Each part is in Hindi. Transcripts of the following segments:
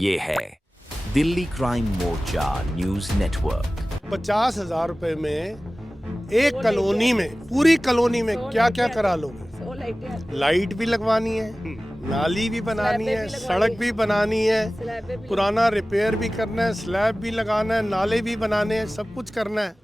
ये है दिल्ली क्राइम मोर्चा न्यूज नेटवर्क। 50,000 रुपए में एक कॉलोनी में, पूरी कॉलोनी में क्या क्या करा लोगे? लाइट भी लगवानी है, नाली भी बनानी है, सड़क भी बनानी है, पुराना रिपेयर भी करना है, स्लैब भी लगाना है, नाले भी बनाने हैं, सब कुछ करना है।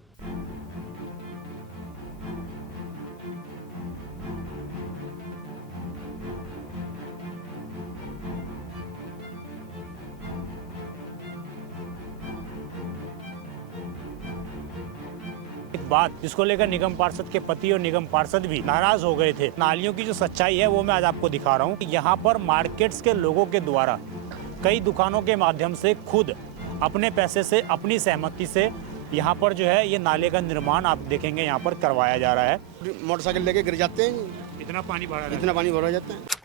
एक बात जिसको लेकर निगम पार्षद के पति और निगम पार्षद भी नाराज हो गए थे। नालियों की जो सच्चाई है वो मैं आज आपको दिखा रहा हूँ। यहाँ पर मार्केट्स के लोगों के द्वारा कई दुकानों के माध्यम से खुद अपने पैसे से, अपनी सहमति से यहाँ पर जो है ये नाले का निर्माण आप देखेंगे यहाँ पर करवाया जा रहा है। मोटरसाइकिल लेके गिर जाते हैं, इतना पानी भरा है, इतना पानी भरा जाता है।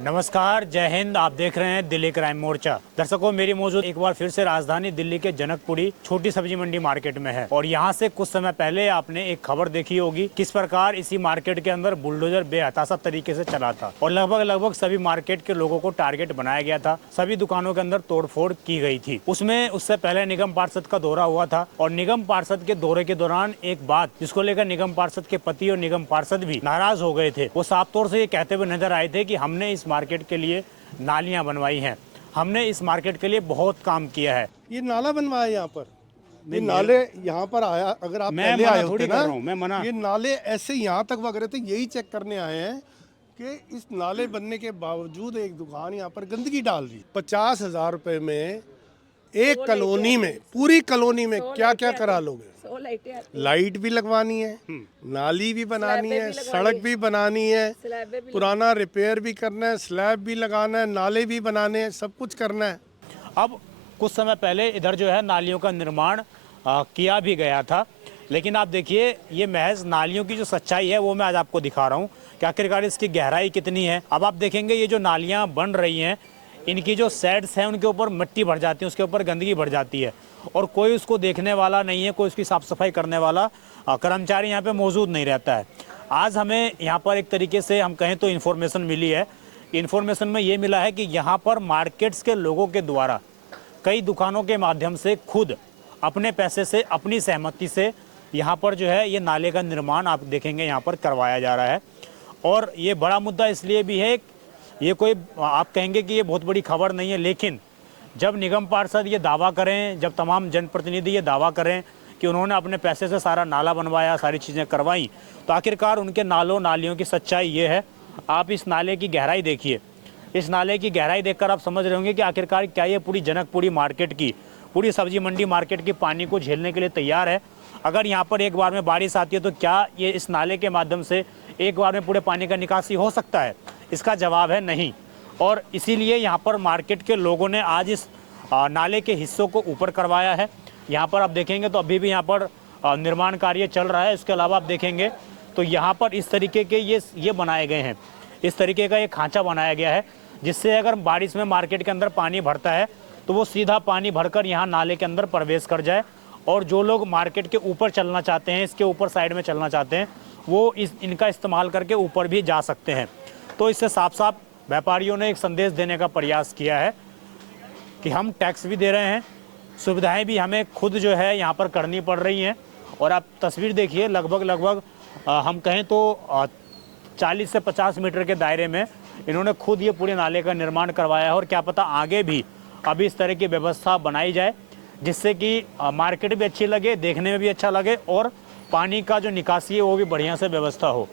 नमस्कार, जय हिंद। आप देख रहे हैं दिल्ली क्राइम मोर्चा। दर्शकों, मेरी मौजूद एक बार फिर से राजधानी दिल्ली के जनकपुरी छोटी सब्जी मंडी मार्केट में है और यहाँ से कुछ समय पहले आपने एक खबर देखी होगी किस प्रकार इसी मार्केट के अंदर बुलडोजर बेहताशा तरीके से चला था और लगभग सभी मार्केट के लोगों को टारगेट बनाया गया था। सभी दुकानों के अंदर तोड़फोड़ की गई थी। उसमें उससे पहले निगम पार्षद का दौरा हुआ था और निगम पार्षद के दौरे के दौरान एक बात जिसको लेकर निगम पार्षद के पति और निगम पार्षद भी नाराज हो गए थे। वो साफ तौर से ये कहते हुए नजर आए थे कि हमने इस मार्केट के लिए नालियां बनवाई हैं, हमने इस मार्केट के लिए बहुत काम किया है। ये नाला बनवाया यहाँ पर, ये नाले यहाँ पर आया। अगर आप मैं पहले मना आए थोड़ी होते कर ना, रहा हूं, मैं मना। ये नाले ऐसे यहाँ तक वग रहे थे। यही चेक करने आए हैं कि इस नाले बनने के बावजूद एक दुकान यहाँ पर गंदगी डाल दी। 50,000 रुपए में एक कॉलोनी में, पूरी कॉलोनी में क्या क्या करा लोगे? लाइट भी लगवानी है, नाली भी बनानी है, सड़क भी बनानी है, पुराना रिपेयर भी करना है, स्लैब भी लगाना है, नाले भी बनाने हैं, सब कुछ करना है। अब कुछ समय पहले इधर जो है नालियों का निर्माण किया भी गया था, लेकिन आप देखिए ये महज नालियों की जो सच्चाई है वो मैं आज आपको दिखा रहा हूँ कि आखिरकार इसकी गहराई कितनी है। अब आप देखेंगे ये जो नालियाँ बन रही हैं, इनकी जो साइड्स हैं उनके ऊपर मिट्टी भर जाती है, उसके ऊपर गंदगी भर जाती है और कोई उसको देखने वाला नहीं है, कोई उसकी साफ सफाई करने वाला कर्मचारी यहाँ पे मौजूद नहीं रहता है। आज हमें यहाँ पर एक तरीके से हम कहें तो इन्फॉर्मेशन मिली है। इन्फॉर्मेशन में ये मिला है कि यहाँ पर मार्केट्स के लोगों के द्वारा कई दुकानों के माध्यम से खुद अपने पैसे से, अपनी सहमति से यहाँ पर जो है ये नाले का निर्माण आप देखेंगे यहाँ पर करवाया जा रहा है। और ये बड़ा मुद्दा इसलिए भी है, ये कोई आप कहेंगे कि ये बहुत बड़ी खबर नहीं है, लेकिन जब निगम पार्षद ये दावा करें, जब तमाम जनप्रतिनिधि ये दावा करें कि उन्होंने अपने पैसे से सारा नाला बनवाया, सारी चीज़ें करवाई, तो आखिरकार उनके नालियों की सच्चाई ये है। आप इस नाले की गहराई देखिए, इस नाले की गहराई देखकर आप समझ रहे होंगे कि आखिरकार क्या ये पूरी जनकपुरी मार्केट की, पूरी सब्जी मंडी मार्केट की पानी को झेलने के लिए तैयार है। अगर यहाँ पर एक बार में बारिश आती है तो क्या ये इस नाले के माध्यम से एक बार में पूरे पानी का निकासी हो सकता है? इसका जवाब है नहीं। और इसीलिए यहाँ पर मार्केट के लोगों ने आज इस नाले के हिस्सों को ऊपर करवाया है। यहाँ पर आप देखेंगे तो अभी भी यहाँ पर निर्माण कार्य चल रहा है। इसके अलावा आप देखेंगे तो यहाँ पर इस तरीके के ये बनाए गए हैं, इस तरीके का एक खांचा बनाया गया है जिससे अगर बारिश में मार्केट के अंदर पानी भरता है तो वो सीधा पानी भरकर यहाँ नाले के अंदर प्रवेश कर जाए और जो लोग मार्केट के ऊपर चलना चाहते हैं, इसके ऊपर साइड में चलना चाहते हैं, वो इनका इस्तेमाल करके ऊपर भी जा सकते हैं। तो इससे साफ साफ व्यापारियों ने एक संदेश देने का प्रयास किया है कि हम टैक्स भी दे रहे हैं, सुविधाएं भी हमें खुद जो है यहाँ पर करनी पड़ रही हैं। और आप तस्वीर देखिए, लगभग हम कहें तो 40 से 50 मीटर के दायरे में इन्होंने खुद ये पूरे नाले का निर्माण करवाया है और क्या पता आगे भी अभी इस तरह की व्यवस्था बनाई जाए जिससे कि मार्केट भी अच्छी लगे, देखने में भी अच्छा लगे और पानी का जो निकासी है वो भी बढ़िया से व्यवस्था हो।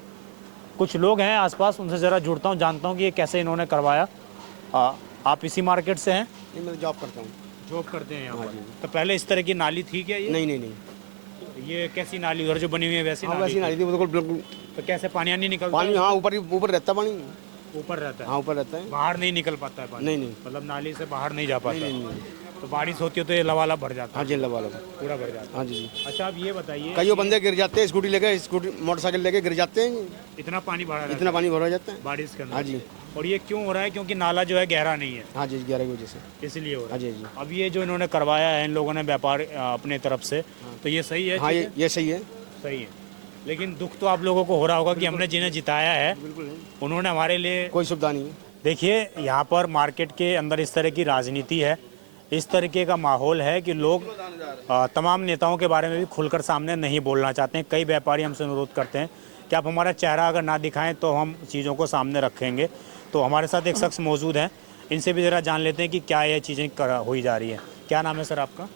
कुछ लोग हैं आसपास, उनसे ज़रा जुड़ता हूँ, जानता हूँ कि ये कैसे इन्होंने करवाया। आप इसी मार्केट से हैं? ये मैं जॉब करता हूँ। जॉब करते हैं यहाँ पर? तो पहले इस तरह की नाली थी क्या ये? नहीं। ये कैसी नाली उधर जो बनी हुई है वैसी नाली? वैसी नाली थी बिल्कुल। तो कैसे पानी नहीं निकलता? पानी हाँ ऊपर रहता है, पानी ऊपर रहता है? हाँ ऊपर रहता है, बाहर नहीं निकल पाता है पानी? नहीं। मतलब नाली से बाहर नहीं जा पाता? नहीं। तो बारिश होती है तो ये लबालब भर जाता है? हाँ जी, लगा पूरा भर जाता है? हाँ जी। अच्छा, आप ये बताइए, कई बंदे गिर जाते हैं, स्कूटी मोटरसाइकिल लेके गिर जाते हैं, इतना पानी भरा रहता इतना पानी भरा जाता है है बारिश के अंदर? हाँ जी। और ये क्यों हो रहा है? क्योंकि नाला जो है गहरा नहीं है, हाँ जी, 11 की वजह से। इसलिए हो रहा हाँ है। जी। अब ये जो इन्होंने करवाया है इन लोगों ने व्यापार अपने तरफ से, तो ये सही है? हाँ ये सही है। सही है। लेकिन दुख तो आप लोगों को हो रहा होगा कि हमने जिन्हें जिताया है उन्होंने हमारे लिए कोई सुविधा नहीं है। देखिए यहाँ पर मार्केट के अंदर इस तरह की राजनीति है, इस तरीके का माहौल है कि लोग तमाम नेताओं के बारे में भी खुलकर सामने नहीं बोलना चाहते हैं। कई व्यापारी हमसे अनुरोध करते हैं कि आप हमारा चेहरा अगर ना दिखाएं तो हम चीज़ों को सामने रखेंगे। तो हमारे साथ एक शख्स मौजूद हैं, इनसे भी ज़रा जान लेते हैं कि क्या ये चीज़ें हुई जा रही हैं। क्या नाम है सर आपका?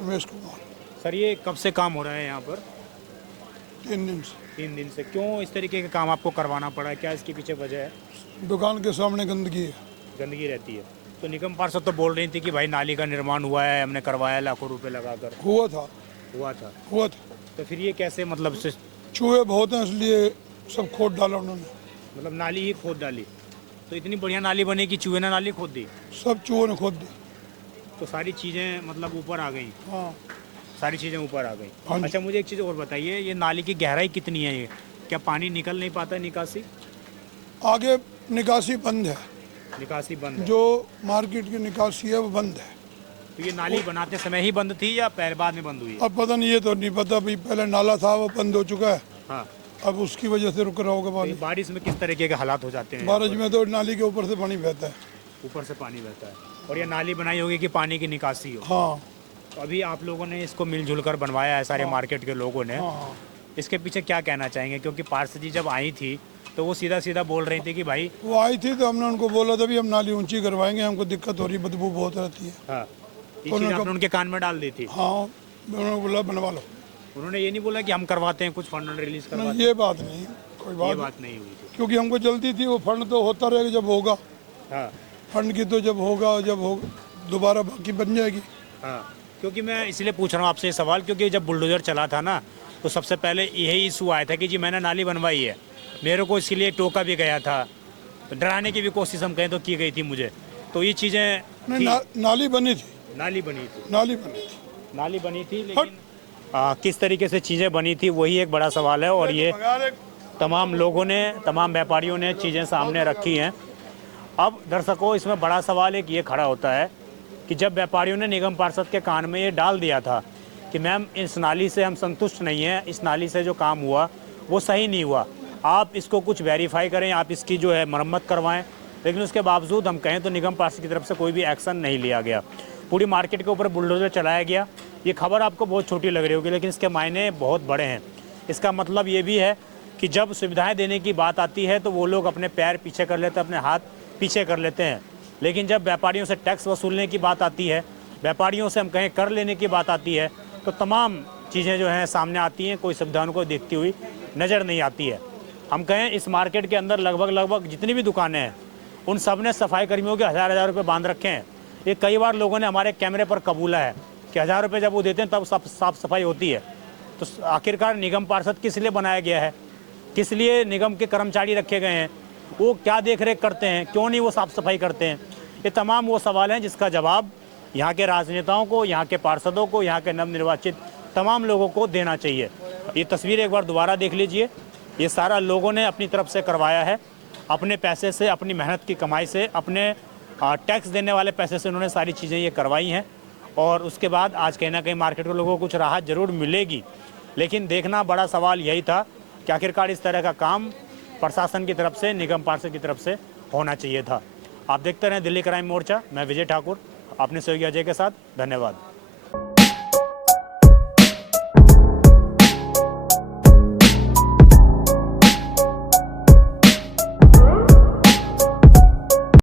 रमेश कुमार। सर ये कब से काम हो रहा है यहाँ पर? 3 दिन से। 3 दिन से। क्यों इस तरीके का काम आपको करवाना पड़ा है? क्या इसके पीछे वजह है? दुकान के सामने गंदगी है। गंदगी रहती है। तो निगम पार्षद तो बोल रही थी कि भाई नाली का निर्माण हुआ है, हमने करवाया लाखों रुपए लगाकर। हुआ था। तो फिर ये कैसे मतलब से चूहे बहुत हैं इसलिए सब खोद डाला उन्होंने। मतलब नाली ही खोद डाली? तो इतनी बढ़िया नाली बनी कि चूहे ने नाली खोद दी? सब चूहों ने खोद दी। तो सारी चीज़ें मतलब ऊपर आ गई? हाँ। सारी चीज़ें ऊपर आ गई। हाँ जी। अच्छा मुझे एक चीज़ और बताइए, ये नाली की गहराई कितनी है? ये क्या पानी निकल नहीं पाता निकासी? आगे निकासी बंद है। निकासी बंद है। जो मार्केट की निकासी है वो बंद है। तो ये नाली बनाते समय ही बंद थी या पहले बाद में बंद हुई? अब पता नहीं, ये तो नहीं पता भाई। पहले नाला था वो बंद हो चुका है, हाँ। अब उसकी वजह से रुक रहा होगा तो पानी। ये बारिश में किस तरीके के हालात हो जाते हैं? बारिश में तो नाली के ऊपर से पानी बहता है। ऊपर से पानी बहता है। और ये नाली बनाई होगी कि पानी की निकासी हो? हाँ तो अभी आप लोगों ने इसको मिलजुल कर बनवाया है, सारे मार्केट के लोगों ने। हाँ। इसके पीछे क्या कहना चाहेंगे? क्योंकि पार्षद जी जब आई थी तो वो सीधा सीधा बोल रही थी कि भाई वो आई थी तो हमने उनको बोला था भी हम नाली ऊंची करवाएंगे, हमको दिक्कत हो रही, बदबू बहुत रहती है। हाँ, ये चीज़ आपने उनके कान में डाल दी थी? हाँ, उन्होंने बोला बनवा लो। उन्होंने ये नहीं बोला कि हम करवाते हैं, कुछ फंड रिलीज करवाते नहीं, ये बात नहीं, कोई हैं? ये बात बात नहीं हुई थी। क्योंकि हमको जल्दी थी। वो फंड तो होता रहेगा जब होगा, हाँ फंड की तो जब होगा दोबारा बाकी बन जाएगी। हाँ। क्योंकि मैं इसलिए पूछ रहा हूँ आपसे ये सवाल, क्योंकि जब बुलडोजर चला था ना तो सबसे पहले यही इशू आया था कि जी मैंने नाली बनवाई है, मेरे को इसके लिए टोका भी गया था, डराने की भी कोशिश हम कहें तो की गई थी मुझे। तो ये चीज़ें नहीं, नाली बनी थी। नाली बनी थी? नाली बनी थी, लेकिन किस तरीके से चीज़ें बनी थी वही एक बड़ा सवाल है। और ये तमाम लोगों ने, तमाम व्यापारियों ने चीज़ें सामने रखी हैं। अब दर्शकों, इसमें बड़ा सवाल एक ये खड़ा होता है कि जब व्यापारियों ने निगम पार्षद के कान में ये डाल दिया था कि मैम इस नाली से हम संतुष्ट नहीं हैं, इस नाली से जो काम हुआ वो सही नहीं हुआ, आप इसको कुछ वेरीफाई करें, आप इसकी जो है मरम्मत करवाएं, लेकिन उसके बावजूद हम कहें तो निगम पार्षद की तरफ से कोई भी एक्शन नहीं लिया गया। पूरी मार्केट के ऊपर बुलडोजर चलाया गया। ये खबर आपको बहुत छोटी लग रही होगी, लेकिन इसके मायने बहुत बड़े हैं। इसका मतलब ये भी है कि जब सुविधाएं देने की बात आती है तो वो लोग अपने पैर पीछे कर लेते हैं, अपने हाथ पीछे कर लेते हैं, लेकिन जब व्यापारियों से टैक्स वसूलने की बात आती है, व्यापारियों से हम कहें कर लेने की बात आती है, तो तमाम चीज़ें जो हैं सामने आती हैं, कोई सुविधा उनको देखती हुई नज़र नहीं आती है। हम कहें इस मार्केट के अंदर लगभग जितनी भी दुकानें हैं उन सब ने सफाई कर्मियों के हज़ार रुपये बांध रखे हैं। ये कई बार लोगों ने हमारे कैमरे पर कबूला है कि 1000 रुपये जब वो देते हैं तब साफ सफाई होती है। तो आखिरकार निगम पार्षद किस लिए बनाया गया है, किस लिए निगम के कर्मचारी रखे गए हैं, वो क्या देख रेख करते हैं, क्यों नहीं वो साफ़ सफाई करते हैं? ये तमाम वो सवाल हैं जिसका जवाब यहाँ के राजनेताओं को, यहाँ के पार्षदों को, यहाँ के नवनिर्वाचित तमाम लोगों को देना चाहिए। ये तस्वीर एक बार दोबारा देख लीजिए। ये सारा लोगों ने अपनी तरफ से करवाया है, अपने पैसे से, अपनी मेहनत की कमाई से, अपने टैक्स देने वाले पैसे से उन्होंने सारी चीज़ें ये करवाई हैं। और उसके बाद आज कहीं ना कहीं मार्केट के लोगों को कुछ राहत ज़रूर मिलेगी, लेकिन देखना बड़ा सवाल यही था कि आखिरकार इस तरह का काम प्रशासन की तरफ से, निगम पार्षद की तरफ से होना चाहिए था। आप देखते रहें दिल्ली क्राइम मोर्चा। मैं विजय ठाकुर, अपने सहयोगी अजय के साथ। धन्यवाद।